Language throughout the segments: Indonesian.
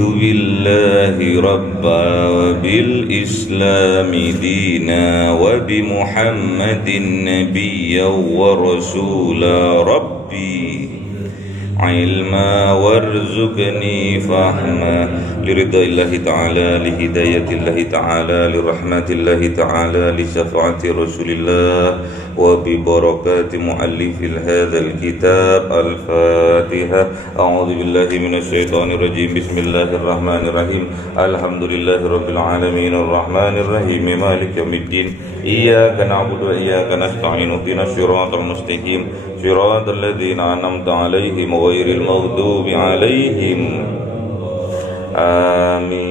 بالله ربا وبالإسلام دينا وبمحمد نبيا ورسولا ربي علما وارزقني فهما لرضا الله تعالى لهداية الله تعالى لرحمة الله تعالى لشفاعة رسول الله وببركات مؤلف هذا الكتاب. الفاتحة. أعوذ بالله من الشيطان الرجيم. بسم الله الرحمن الرحيم. الحمد لله رب العالمين الرحمن الرحيم مالك يوم الدين إياك نعبد وإياك نستعين اهدنا الصراط المستقيم صراط الذين أنعمت عليهم غير المغضوب عليهم آمين.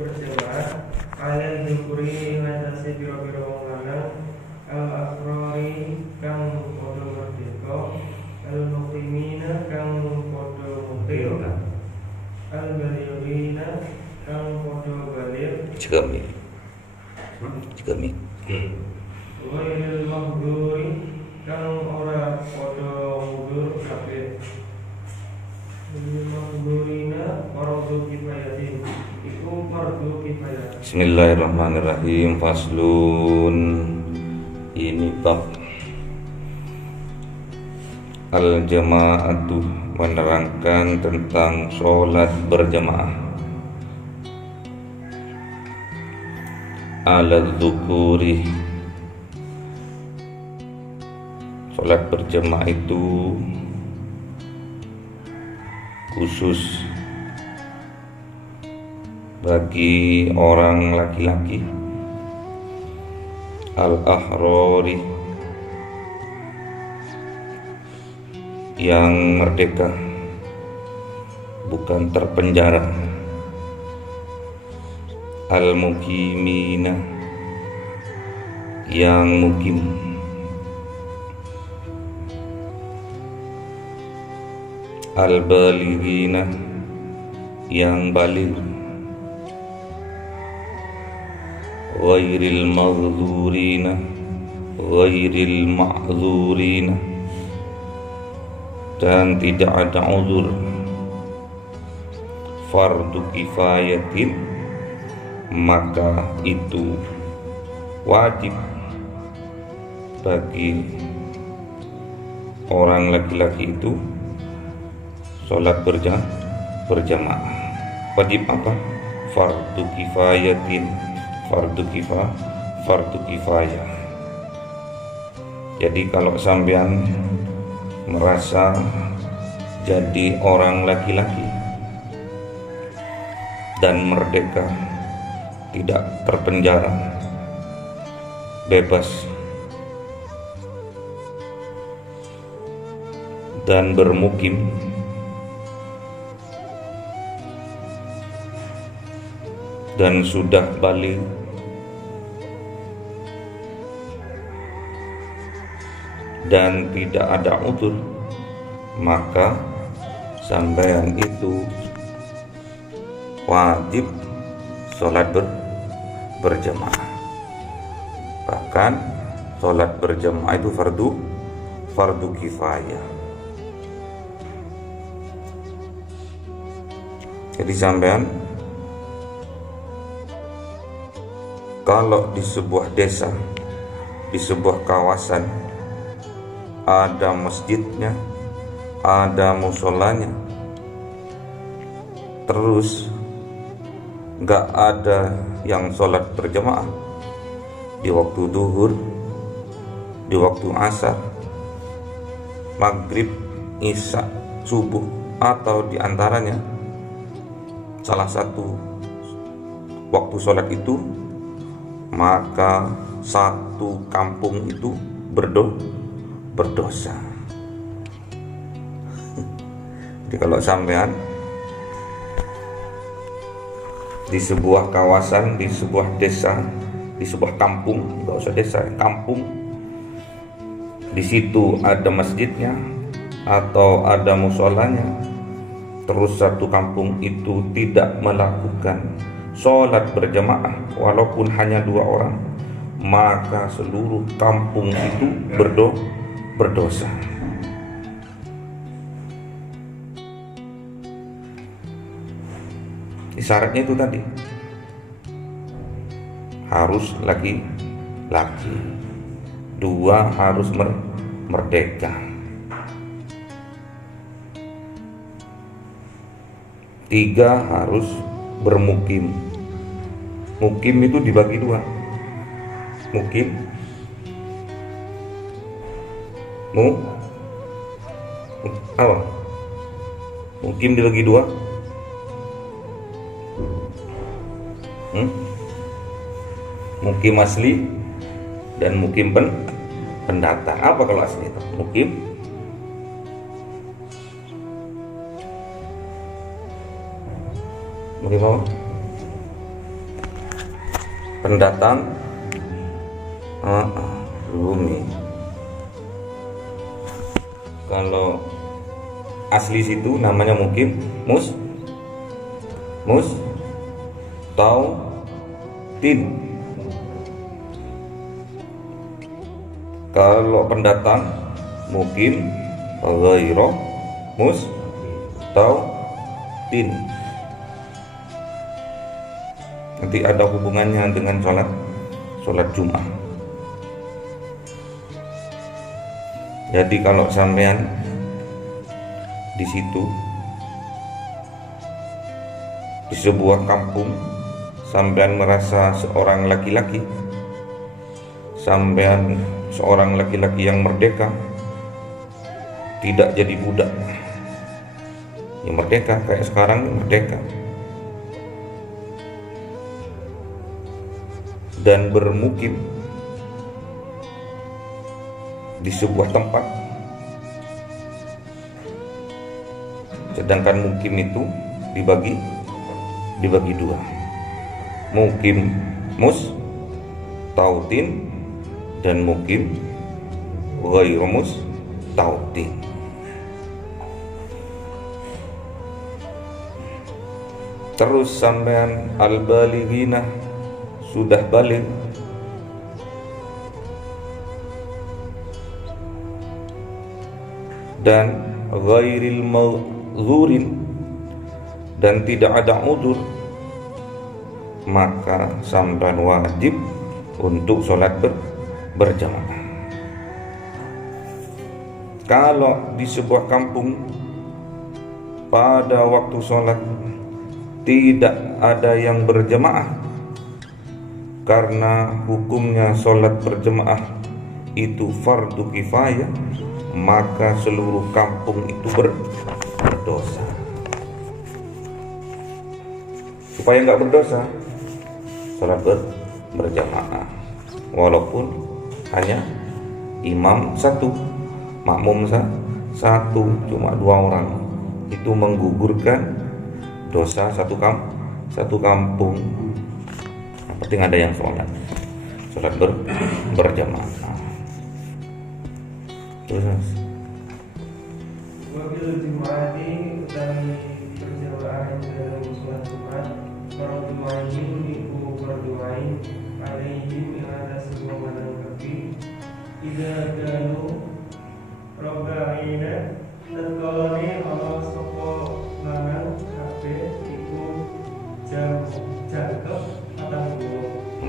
berjamaah alal dzikri ngatasi biro-biro wong lanang al-afrari kang padha merdeka al-muqimina kang padha muqim al-balighina kang padha baligh Cikami wailil maghduri kang ora padha mundur kabeh al-maghdurina fardu kifayatin iku fardu kifayah. Bismillahirrahmanirrahim. Faslun. Ini bab al-jama'atu, menerangkan tentang sholat berjamaah. Al-dzukuri, sholat berjamaah itu khusus bagi orang laki-laki. Al-ahrori, yang merdeka, bukan terpenjara. Al-muqimina, yang mukim. Al-balighina, yang baligh. Ghairil maghdurina, ghairil ma'dzurina, dan tidak ada uzur. Fardu kifayatin, maka itu wajib bagi orang laki-laki itu sholat berjamaah. Wajib apa? Fardu kifayatin, fardu kifayah. Jadi kalau sampean merasa jadi orang laki-laki dan merdeka, tidak terpenjara, bebas dan bermukim, dan sudah baligh, dan tidak ada udzur, maka sampean itu wajib sholat berjamaah. Bahkan sholat berjamaah itu fardu kifayah. Jadi sampean kalau di sebuah desa, di sebuah kawasan, ada masjidnya, ada musholanya, terus nggak ada yang sholat berjamaah di waktu duhur, di waktu asar, maghrib, isya, subuh, atau diantaranya salah satu waktu sholat itu, maka satu kampung itu berdosa. Jadi kalau sampean di sebuah kawasan, di sebuah desa, di sebuah kampung, nggak usah desa, kampung, di situ ada masjidnya atau ada musholanya, terus satu kampung itu tidak melakukan sholat berjamaah walaupun hanya 2 orang, maka seluruh kampung itu berdosa. Syaratnya itu tadi, harus laki-laki, 2 harus merdeka, 3 harus bermukim. Mukim itu dibagi 2. Mukim Mukim dibagi 2. Mukim asli dan mukim pendatang. Apa kalau asli itu? Mukim apa? Pendatang. Bumi. Kalau asli situ namanya mukim tautin. Kalau pendatang mukim ghairu tautin. Nanti ada hubungannya dengan sholat Jumat. Jadi kalau sampean di situ di sebuah kampung, sampean merasa seorang laki-laki, sampean seorang laki-laki yang merdeka, tidak jadi budak. Ya merdeka kayak sekarang, merdeka. Dan bermukim di sebuah tempat, sedangkan mukim itu dibagi 2. Mukim tautin dan mukim ghairu tautin. Terus sampean al-balighina, sudah balik, dan ghairil ma'dzurin, dan tidak ada udzur, maka sampean wajib untuk sholat berjamaah. Kalau di sebuah kampung pada waktu sholat tidak ada yang berjamaah, karena hukumnya sholat berjamaah itu fardu kifayah, maka seluruh kampung itu berdosa. Supaya nggak berdosa, sholat berjamaah walaupun hanya imam 1, makmum 1, cuma 2 orang, itu menggugurkan dosa satu kampung. Yang penting ada yang sholat berjamaah. Terus wabil jum'ati utawi berjamaah dalam sholat Jumat, fardu ain iku fardu ain alaihim yang atas semua menanggapi idza kanu robba'ina terkoloni Allah sapa lanang kabeh iku jangkep atang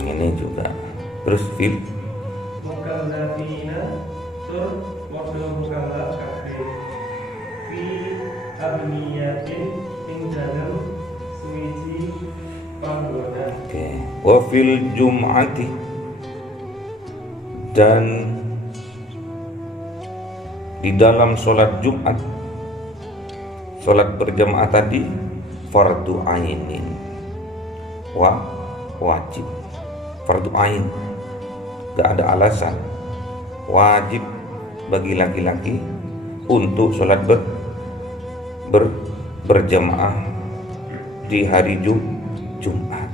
ini juga. Terus fil mukallafina tur waktu mukallaf kabeh fi abniyatin ing dalam suwiji panggonan. Oke. Wa fil jum'ati, dan di dalam sholat Jumat, sholat berjamaah tadi fardu ainin, wajib, fardu ain, gak ada alasan, wajib bagi laki-laki untuk sholat berjamaah di hari Jumat.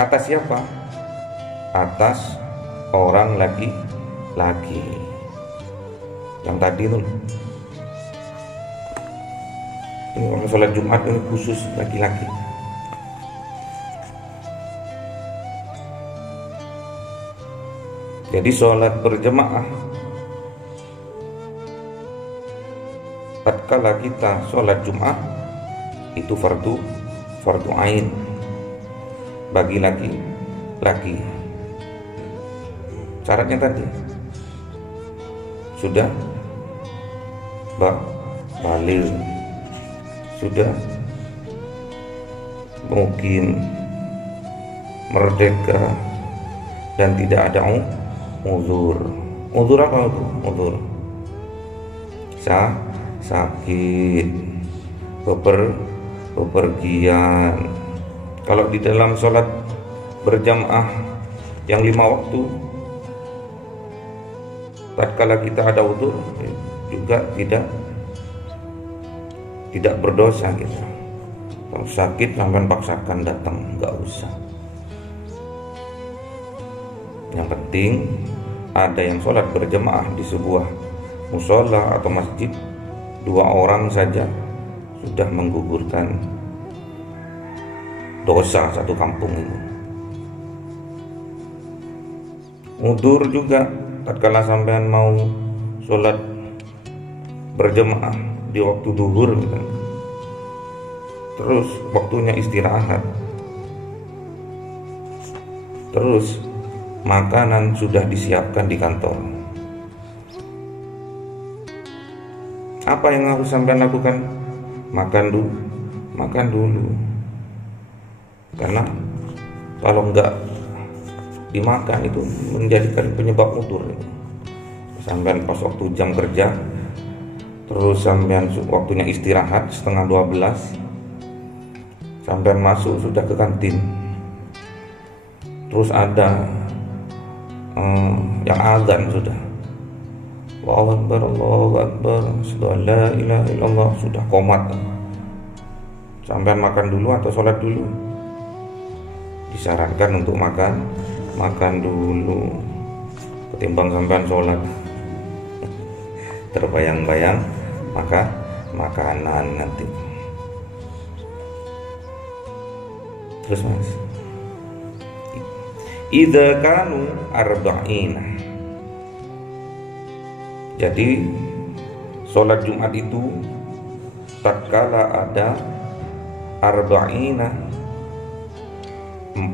Atas siapa? Atas orang laki-laki. Yang tadi itu ini orang sholat Jumat ini khusus laki-laki. Jadi sholat berjamaah tatkala kita sholat Jumat itu fardu ain bagi laki-laki. Syaratnya tadi sudah baligh, sudah mungkin merdeka dan tidak ada uzur. Uzur apa itu? Uzur sakit, bepergian. Kalau di dalam sholat berjamaah yang 5 waktu, tatkala kita ada uzur juga tidak berdosa gitu. Kalau sakit sampai paksakan datang, nggak usah. Yang penting ada yang sholat berjamaah di sebuah musola atau masjid, 2 orang saja sudah menggugurkan dosa satu kampung ini. Udzur juga tatkala sampean mau sholat berjamaah di waktu duhur gitu. Terus waktunya istirahat, terus makanan sudah disiapkan di kantor. Apa yang harus sampean lakukan? Makan dulu. Karena kalau enggak dimakan itu menjadikan penyebab udzur. Sampean pas waktu jam kerja, terus sampean waktunya istirahat setengah 12, sampean masuk sudah ke kantin, terus ada yang azan sudah, Allahu Akbar, la ilaha illallah, sudah qomat. Sampean makan dulu atau sholat dulu? Disarankan untuk makan dulu ketimbang sampean sholat. Terbayang-bayang makanan nanti. Terus mas, idza kanu arba'ina. Jadi sholat Jumat itu tatkala ada arba'ina 40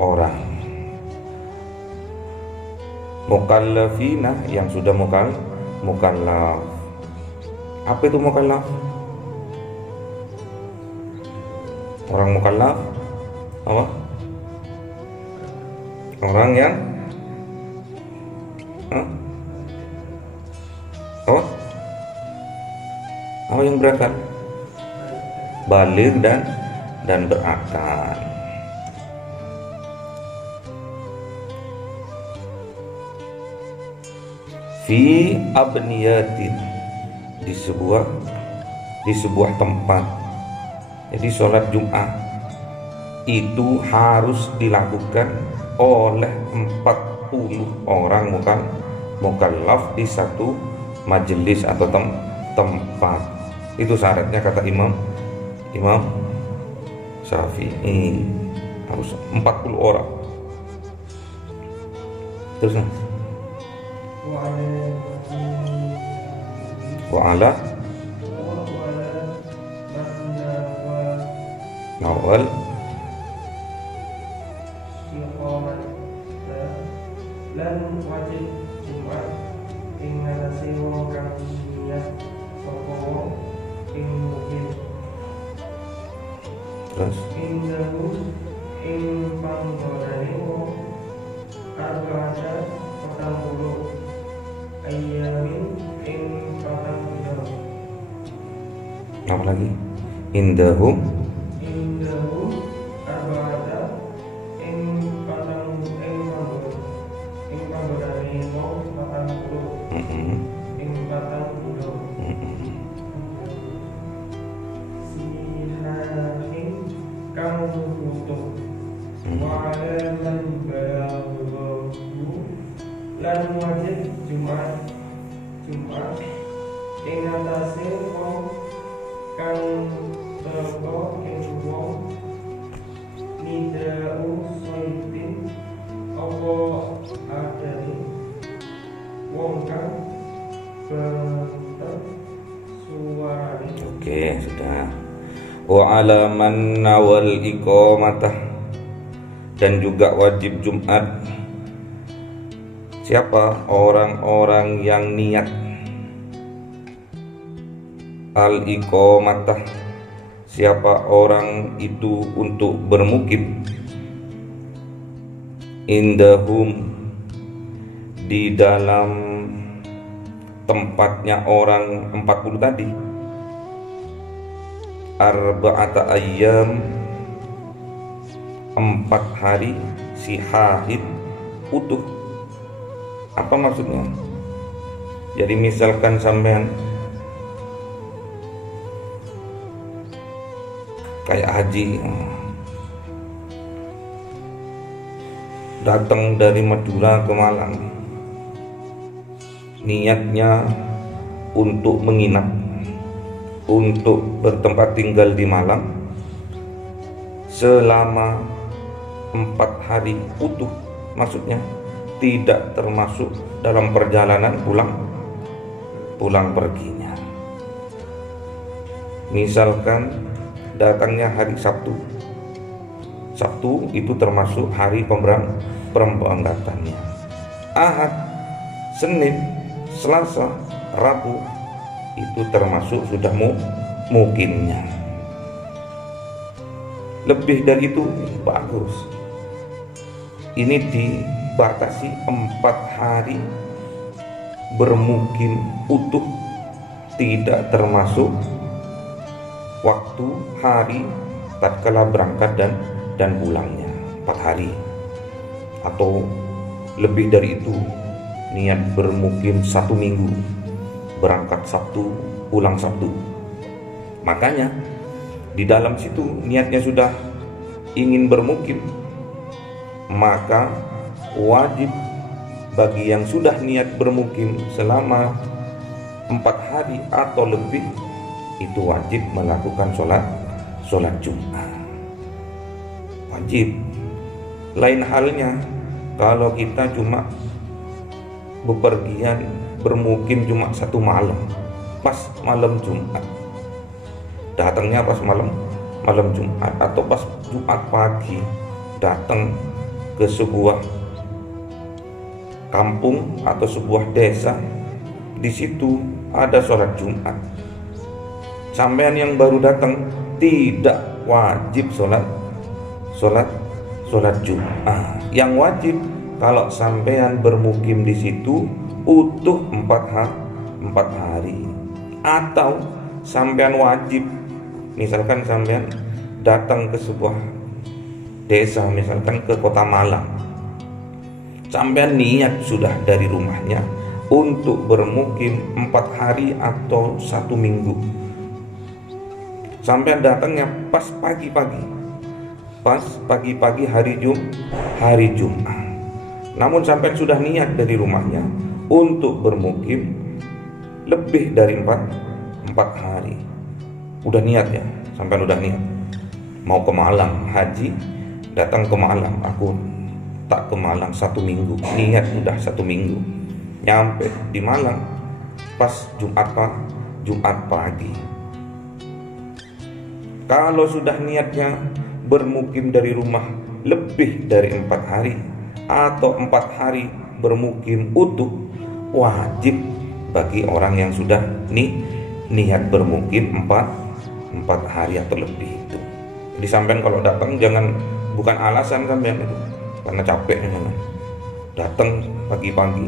orang, mukallafina yang sudah mukallaf. Apa itu mukallaf? Orang mukallaf apa? Orang yang apa yang berakal, baligh dan berakal. Fi abniyatin, di sebuah tempat. Jadi sholat Jumat itu harus dilakukan oleh 40 orang mukallaf di satu majelis atau tempat. Itu syaratnya kata Imam Syafi'i, harus 40 orang. Terus wa'ala nawal lan wajib Jumat ing ngatasi wong kang niat sapa ing mungkin. Terus Indahu ing panggonane wong arba'ata 40 ayyamin ing 40. apa lagi? Indahum arba'ata ing 40 ing panggonane wong 40 ing 40 sihahin kang butuh wa lan bayar lan wajib Jumat ing atase wong kang teka ing wong nidau soitin apa adane wong kang bentek suarane. Oke, sudah. Wa alaman nawal iqamatah, dan juga wajib Jumat siapa? Orang-orang yang niat al-iqamatah, siapa orang itu untuk bermukim indahum, di dalam tempatnya orang 40 tadi, arba'ata ayyam, 4 hari sihahin utuh. Apa maksudnya? Jadi misalkan sampean kayak haji datang dari Madura ke Malang, niatnya untuk menginap, untuk bertempat tinggal di Malang selama 4 hari utuh, maksudnya tidak termasuk dalam perjalanan pulang perginya. Misalkan datangnya hari Sabtu itu termasuk hari pemberangkatannya. Ahad, Senin, Selasa, Rabu itu termasuk sudah mukimnya. Lebih dari itu bagus. Ini dibatasi 4 hari bermukim utuh, tidak termasuk waktu hari tatkala berangkat dan pulangnya. 4 hari atau lebih dari itu, niat bermukim 1 minggu, berangkat Sabtu, pulang Sabtu. Makanya di dalam situ niatnya sudah ingin bermukim, maka wajib bagi yang sudah niat bermukim selama 4 hari atau lebih, itu wajib melakukan sholat Jumat. Wajib. Lain halnya kalau kita cuma bepergian bermukim cuma 1 malam, pas malam Jumat, datangnya pas malam Jumat, atau pas Jumat pagi datang ke sebuah kampung atau sebuah desa, di situ ada sholat Jumat. Sampean yang baru datang tidak wajib sholat Jumat. Yang wajib kalau sampean bermukim di situ utuh 4 hari, atau sampean wajib, misalkan sampean datang ke sebuah desa, misalkan ke Kota Malang, sampean niat sudah dari rumahnya untuk bermukim 4 hari atau 1 minggu. Sampean datangnya pas pagi-pagi hari Jumat. Namun sampean sudah niat dari rumahnya untuk bermukim lebih dari 4 hari. Udah niat ya, sampean udah niat mau ke Malang haji, datang ke Malang, aku tak ke Malang 1 minggu, niat udah 1 minggu, nyampe di Malang pas Jumat pagi. Kalau sudah niatnya bermukim dari rumah lebih dari 4 hari atau 4 hari bermukim utuh, wajib bagi orang yang sudah niat bermukim 4 hari atau lebih itu. Jadi sampean kalau datang jangan, bukan alasan sampean itu karena capek, datang pagi-pagi,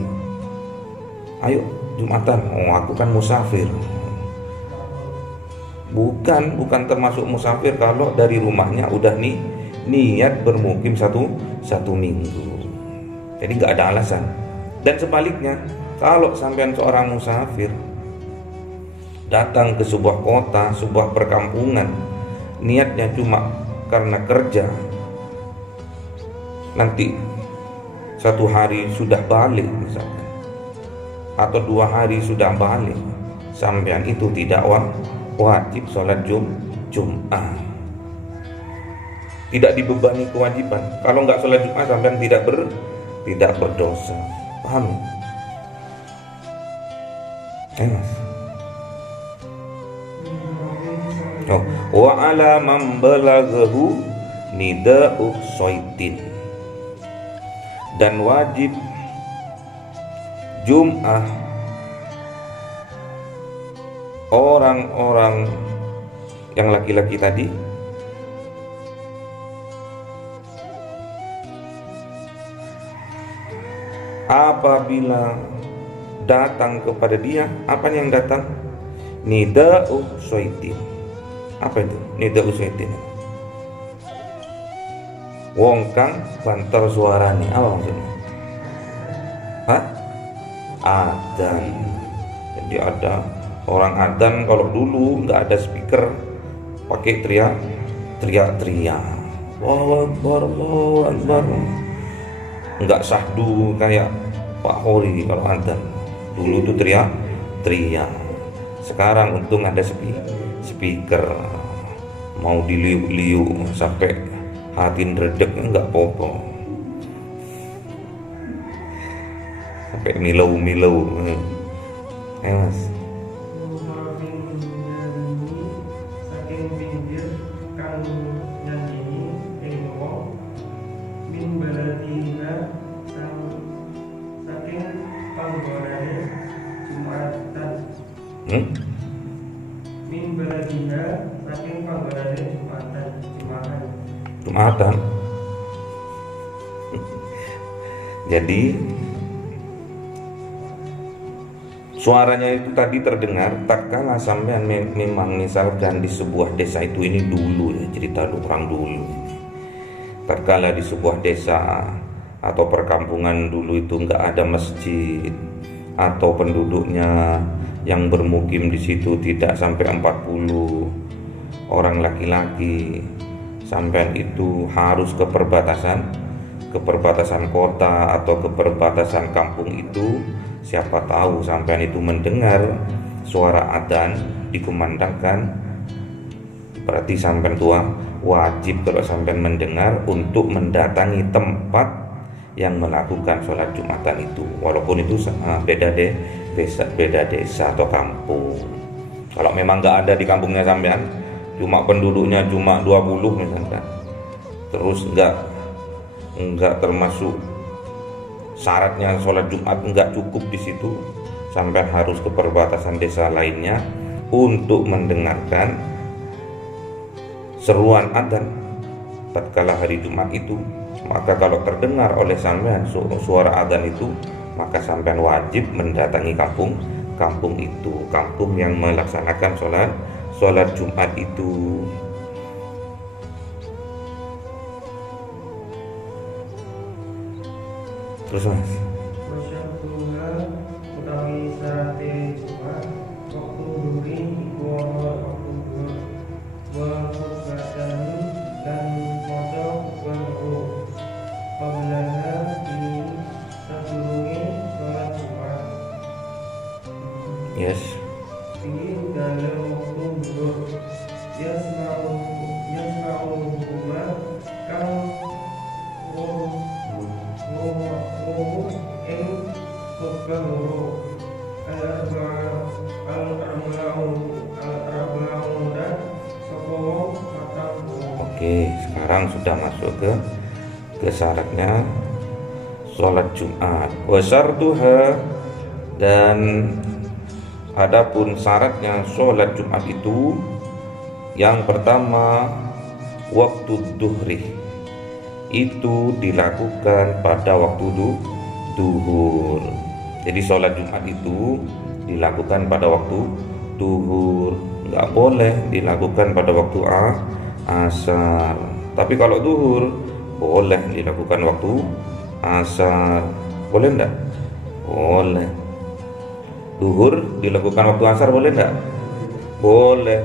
ayo Jumatan, aku kan musafir. Bukan termasuk musafir kalau dari rumahnya udah niat bermukim satu minggu. Jadi nggak ada alasan. Dan sebaliknya, kalau sampean seorang musafir datang ke sebuah kota, sebuah perkampungan, niatnya cuma karena kerja, nanti 1 hari sudah balik misalkan, atau 2 hari sudah balik, sampean itu tidak wajib sholat Jum'ah. Tidak dibebani kewajiban. Kalau nggak sholat Jum'ah sampean tidak berdosa. Paham? Mas. Wa ala man balaghahu nida'u syaitin, dan wajib Jum'ah orang-orang yang laki-laki tadi apabila datang kepada dia. Apa yang datang? Nida'u syaitin. Apa itu nida'u syaitin? Wong kang banter suarane. Apa maksudnya? Hah? Adzan. Jadi ada orang adzan, kalau dulu nggak ada speaker, pakai teriak-teriak. Allahu Akbar, Allahu Akbar. Nggak sahdu kayak Pak Hori kalau adzan. Dulu tuh teriak. Sekarang untung ada speaker, mau diliu-liu sampai hati ngeredek nggak apa-apa, sampai milau-milau. Mas. Saking pinggir kang nyanyi wong min baladina saking panggonane Jumatan. Min baladina saking panggonane Jumatan. Jadi suaranya itu tadi terdengar tatkala sampean memang misalkan di sebuah desa itu, ini dulu ya, cerita orang dulu. Tatkala di sebuah desa atau perkampungan dulu itu nggak ada masjid, atau penduduknya yang bermukim di situ tidak sampai 40 orang laki-laki, sampean itu harus ke perbatasan kota atau ke perbatasan kampung itu. Siapa tahu sampean itu mendengar suara adzan dikumandangkan, berarti sampean tua wajib kalau sampean mendengar untuk mendatangi tempat yang melakukan sholat Jumatan itu, walaupun itu beda desa atau kampung. Kalau memang nggak ada di kampungnya sampean, cuma penduduknya cuma 20 misalkan, terus nggak termasuk syaratnya sholat Jumat nggak cukup di situ, sampai harus ke perbatasan desa lainnya untuk mendengarkan seruan adzan tatkala hari Jumat itu. Maka kalau terdengar oleh sampean suara adzan itu, maka sampean wajib mendatangi kampung itu, kampung yang melaksanakan sholat Jumat itu. Terus Mas, Wasyabduha utawi sarate Jumat waktu duri iku waktu wa khutbatan dan maca wa pablaha di sadurunge sholat Jumat. yes. Di dalam waktu zuhur yasma'u huma kang ing khutbah loro al-arba'un dan sapa matang. Oke, sekarang sudah masuk ke syaratnya sholat Jumat. Wasyartuha, dan adapun syaratnya sholat Jumat itu, yang pertama waktu duhri, itu dilakukan pada waktu duhur. Jadi sholat Jumat itu dilakukan pada waktu duhur, nggak boleh dilakukan pada waktu asar. Tapi kalau duhur boleh dilakukan waktu asar. Boleh enggak? Boleh. Duhur dilakukan waktu asar boleh enggak? Boleh.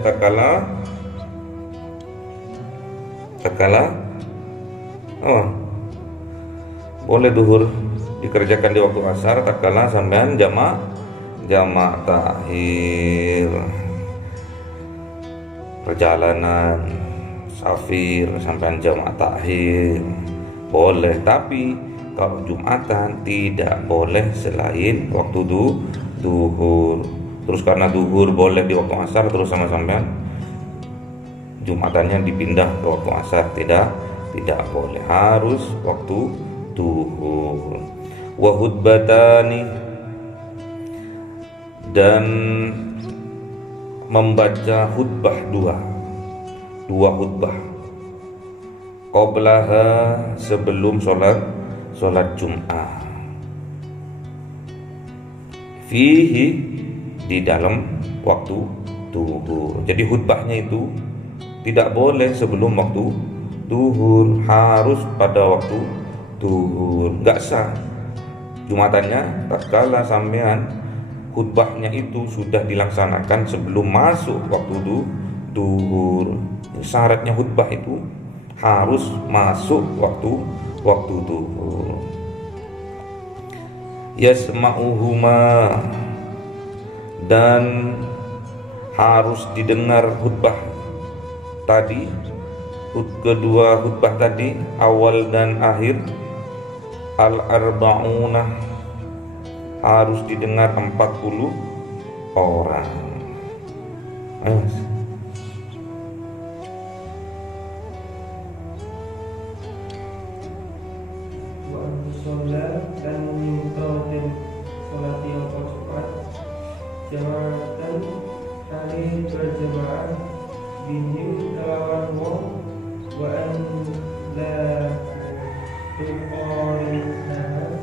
boleh duhur dikerjakan di waktu asar tatkala sampean jamak takhir, perjalanan safir sampean jamak takhir boleh, tapi kalau Jumatan tidak boleh selain waktu duhur. Terus karena duhur boleh di waktu asar, terus sama sampean Jumatannya dipindah ke waktu asar, tidak boleh, harus waktu duhur. Wa hutbatani, dan membaca khutbah dua khutbah, qablaha, sebelum sholat Jum'ah, fihi, di dalam waktu duhur. Jadi khutbahnya itu tidak boleh sebelum waktu duhur, harus pada waktu duhur, nggak sah Jumatannya tatkala sampean khutbahnya itu sudah dilaksanakan sebelum masuk waktu duhur. Syaratnya khutbah itu harus masuk waktu duhur. Yasma'uhuma, dan harus didengar khutbah tadi, kedua khutbah tadi, awal dan akhir, al-arba'una, harus didengar 40 orang. Ayo. Dan meminta dan sholat yang cepat, jamaatan hari berjamaah, bihim kelawan wong, wa an la tuqorinaha,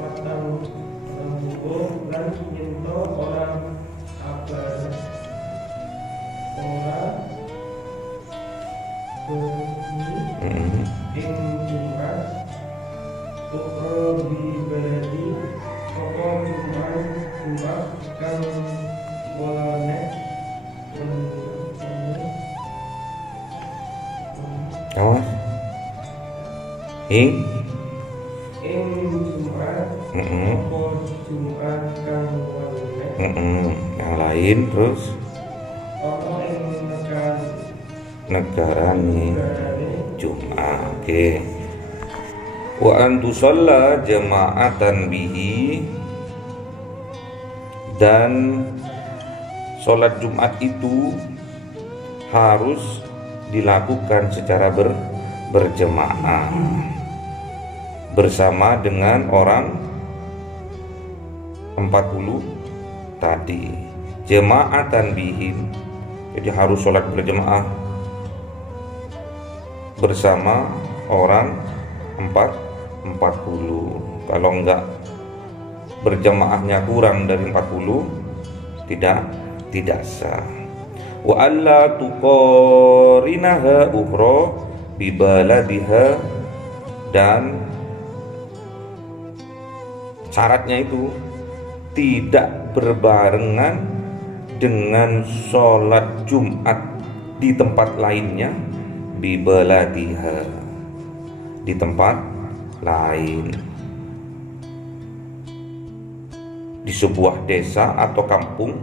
fatang hukum, dan minta orang abar, orang berni ing Jumat, ukro di baladi, pokok Jumat kang bolane Awas. Ing Jumat, pokok Jumat kang bolane. Yang lain terus Ono ing negarane Jumat. Oke. Wa an tusalla jama'atan bihi, dan sholat Jumat itu harus dilakukan secara berjamaah bersama dengan orang 40 tadi. Jama'atan bihim, jadi harus sholat berjamaah bersama orang 40. Kalau enggak berjamaahnya kurang dari 40, tidak sah. Wa alla tuqarinaha ukhra bi baladiha, dan syaratnya itu tidak berbarengan dengan sholat Jumat di tempat lainnya, bi baladiha, di tempat lain, di sebuah desa atau kampung.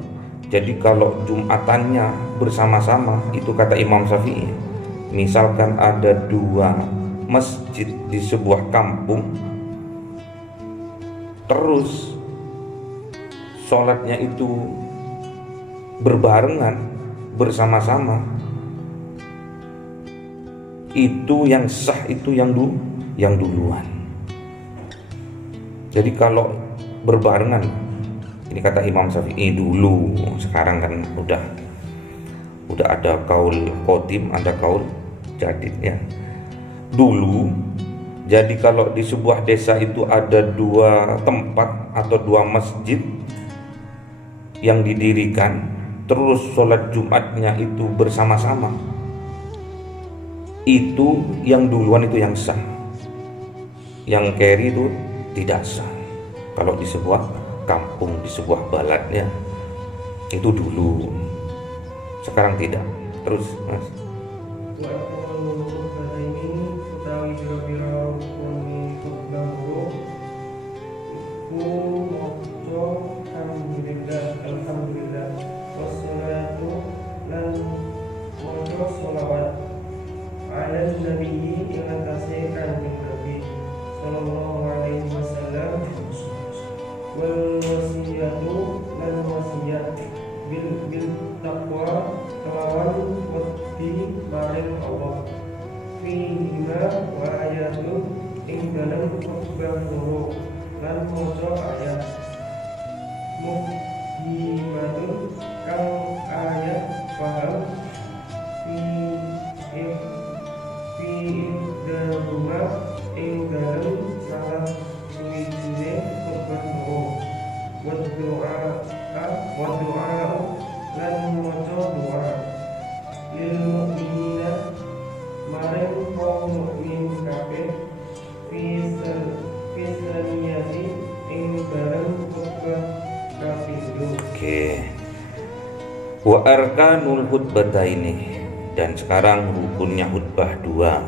Jadi kalau Jumatannya bersama-sama, itu kata Imam Syafi'i, misalkan ada 2 masjid di sebuah kampung, terus sholatnya itu berbarengan bersama-sama, itu yang sah, itu yang duluan. Jadi kalau berbarengan, ini kata Imam Syafi'i dulu, sekarang kan udah ada kaul qadim, ada kaul jadid ya. Dulu, jadi kalau di sebuah desa itu ada 2 tempat atau 2 masjid yang didirikan, terus sholat Jumatnya itu bersama-sama, itu yang duluan itu yang sah, yang carry itu tidak sah. Kalau di sebuah kampung, di sebuah baladnya, itu dulu, sekarang tidak. Terus Mas. Waktu ini utawi biro-biro kuni khutbah bil taqwa kelawan wedi maring Allah. Fihima wa ayatun ing dalem khutbah loro lan maca ayat muhimmatun kang ayat paham fi idahuma ing dalem salah suwijine khutbah loro wa doa lan maca doa lil mukminina maring kaum mukmin kabeh fi saniyati ing dalem khutbah kapindo. Oke. Wa arkanul khutbataini, dan sekarang rukunnya khutbah 2.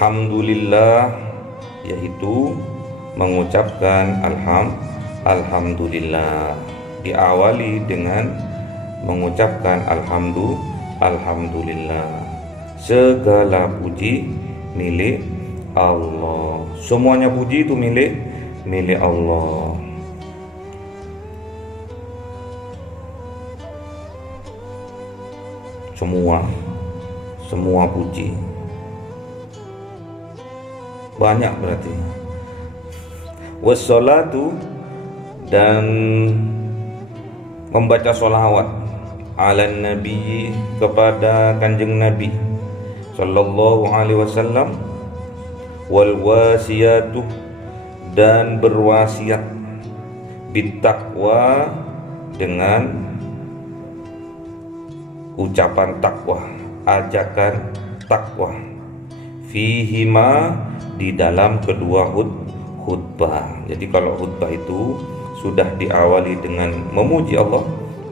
Alhamdulillah, yaitu mengucapkan alhamdulillah, diawali dengan mengucapkan alhamdulillah. Segala puji milik Allah. Semuanya puji itu milik Allah. Semua puji. Banyak berarti. Wassalatu, dan membaca sholawat ala nabi, kepada kanjeng Nabi sallallahu alaihi wasallam. Wal wasiyatu, dan berwasiat bittaqwa, dengan ucapan takwa, ajakan takwa. Fihima, di dalam kedua khutbah. Jadi kalau khutbah itu sudah diawali dengan memuji Allah,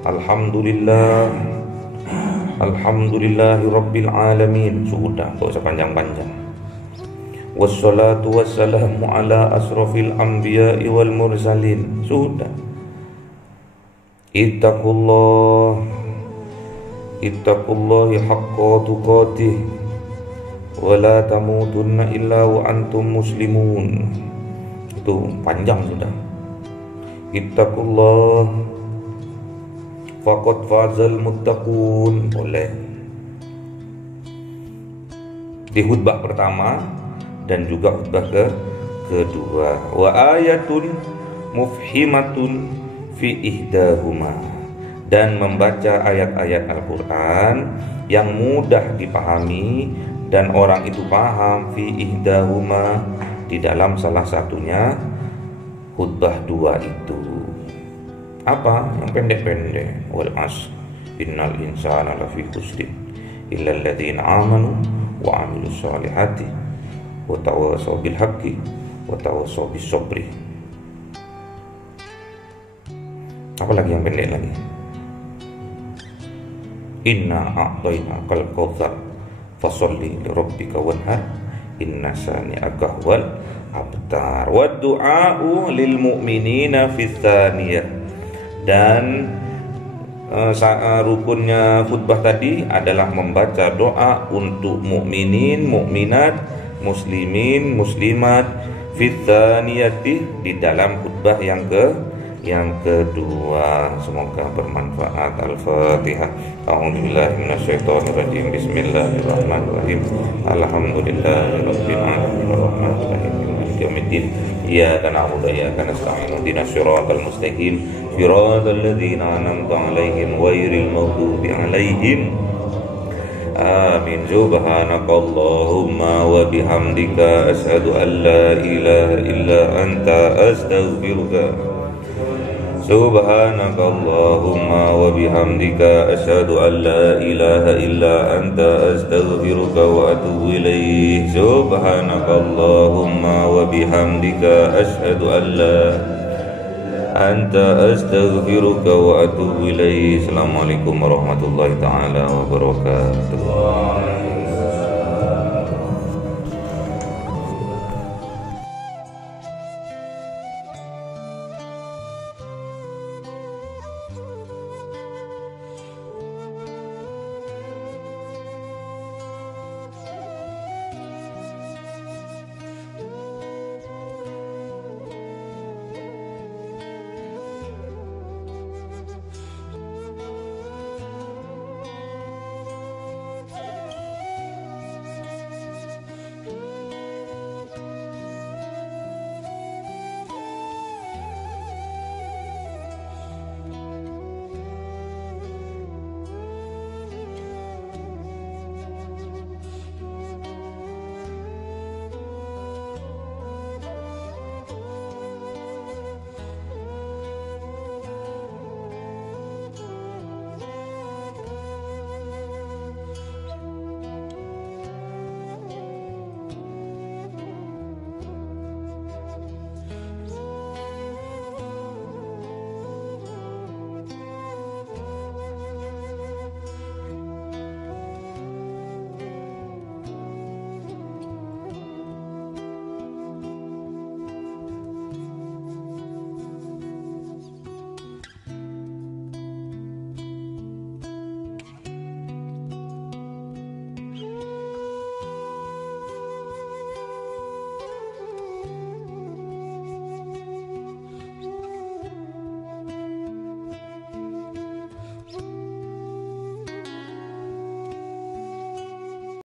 alhamdulillahi rabbil alamin, sudah, tidak usah panjang-panjang. Wassalatu wassalamu ala asrafil anbiya'i wal mursalin, sudah. Ittaqullahi haqqa tuqatih wa la tamutunna illa wa antum muslimun. Itu panjang sudah. Ittaqullah faqad fazal muttaqun, boleh. Di khutbah pertama dan juga khutbah kedua. Wa ayatun mufhimatun fi ihdahuma, dan membaca ayat-ayat Al-Quran yang mudah dipahami dan orang itu paham, fi ihdahuma, di dalam salah satunya khutbah 2 itu. Apa? Yang pendek-pendek. Wal asr innal insana lafi khusrin illa alladzina amanu wa amilus solihati wa tawasaw bil haqqi wa tawasaw bis sabri. Apa lagi yang pendek lagi? Inna a'tainakal kautsar fasholli li rabbika wanhar inna sani'aka wal abtar. Wa du'a'u lil mu'minina fis tsaniyah, dan rukunnya khutbah tadi adalah membaca doa untuk mukminin, mukminat, muslimin, muslimat fis tsaniyati, di dalam khutbah yang kedua. Semoga bermanfaat. Al-Fatihah. A'udzubillahi minasyaitonirrajim. Bismillahirrahmanirrahim. Alhamdulillahirabbil alamin arrahmanir rahim maliki yaumiddin. Iyyaka na'budu wa iyyaka nasta'in. Ihdinas siratal mustaqim. Siratal ladzina an'amta 'alaihim ghairil maghdubi 'alaihim. Amin. Subhanakallahumma wa bihamdika asyhadu an la ilaha illa anta astaghfiruka. Subhanakallahumma wa bihamdika asyhadu an la ilaha illa anta astaghfiruka wa atubu ilaik. Subhanakallahumma wa bihamdika asyhadu an la anta astaghfiruka wa atubu ilaik. Assalamualaikum warahmatullahi taala wabarakatuh.